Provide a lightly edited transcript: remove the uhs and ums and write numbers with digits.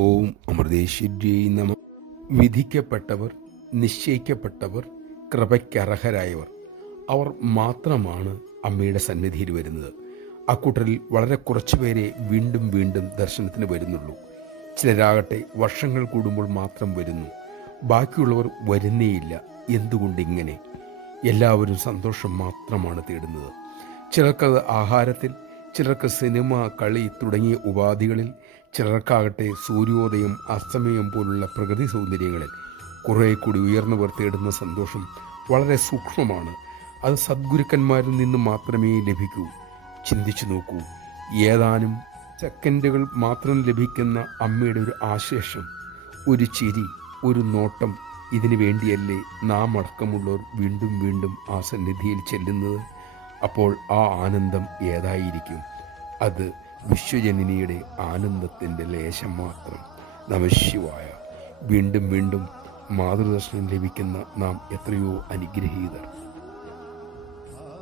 ഓം അമൃതേശ്വര്यै നമ. വിധിക്കപ്പെട്ടവർ, നിശ്ചയിക്കപ്പെട്ടവർ, കൃപയ്ക്കർഹരായവർ അവർ മാത്രമാണ് അമ്മയുടെ സന്നിധിയിൽ വരുന്നത്. അക്കൂട്ടരിൽ വളരെ കുറച്ചുപേരെ വീണ്ടും വീണ്ടും ദർശനത്തിന് വരുന്നുള്ളൂ. ചിലരാകട്ടെ വർഷങ്ങൾ കൂടുമ്പോൾ മാത്രം വരുന്നു. ബാക്കിയുള്ളവർ വരുന്നേയില്ല. എന്തുകൊണ്ടിങ്ങനെ? എല്ലാവരും സന്തോഷം മാത്രമാണ് തേടുന്നത്. ചിലർക്കത് ആഹാരത്തിൽ, ചിലർക്ക് സിനിമ, കളി തുടങ്ങിയ ഉപാധികളിൽ, ചിലർക്കാകട്ടെ സൂര്യോദയം, അസ്തമയം പോലുള്ള പ്രകൃതി സൗന്ദര്യങ്ങളിൽ. കുറേ കൂടി ഉയർന്നവർ തേടുന്ന സന്തോഷം വളരെ സൂക്ഷ്മമാണ്. അത് സദ്ഗുരുക്കന്മാരിൽ നിന്ന് മാത്രമേ ലഭിക്കൂ. ചിന്തിച്ചു നോക്കൂ, ഏതാനും സെക്കൻഡുകൾ മാത്രം ലഭിക്കുന്ന അമ്മയുടെ ഒരു ആശേഷം, ഒരു ചിരി, ഒരു നോട്ടം, ഇതിനു വേണ്ടിയല്ലേ നാം അടക്കമുള്ളവർ വീണ്ടും വീണ്ടും ആ സന്നിധിയിൽ ചെല്ലുന്നത്? അപ്പോൾ ആ ആനന്ദം ഏതായിരിക്കും? അത് വിശ്വജനനിയുടെ ആനന്ദത്തിൻ്റെ ലേശം മാത്രം. നമഃശിവായ. വീണ്ടും വീണ്ടും മാതൃദർശനം ലഭിക്കുന്ന നാം എത്രയോ അനുഗ്രഹീതർ.